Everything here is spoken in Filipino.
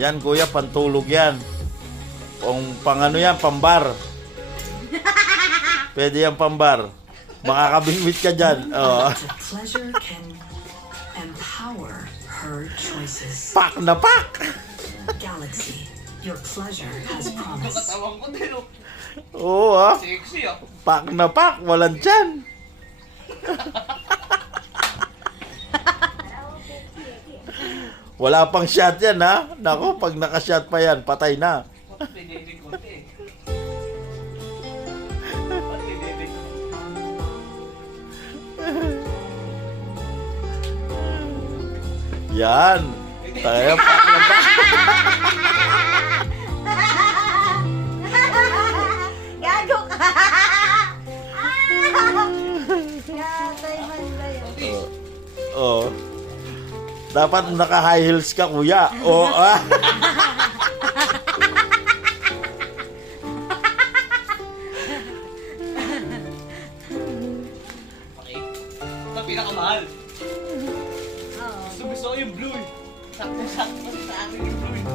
Yan kuya, pantulog yan. Kung pang ano yan, pambar. Pwede yan pambar. Makakabingwit ka dyan. Oh. Pleasure can empower her choices. Pak na pak! Galaxy, your pleasure has promise. Katawan ko din, oh. Oo ah. Sexy, ah. Pak na pak, walang tiyan. Wala pang shot yan ha. Nako, pag nakashot pa yan, patay na. May dede konti, eh. May dede konti. Yan. Tayo, pak na pak. Gago ka! Yatay man ba yun? Oh. Dapat naka-high heels ka, kuya. Oh, ah. Okay. Ito pinakamahal. Oo. Gusto ko yung blue, eh. Sakto-sakto sa akin yung blue, eh.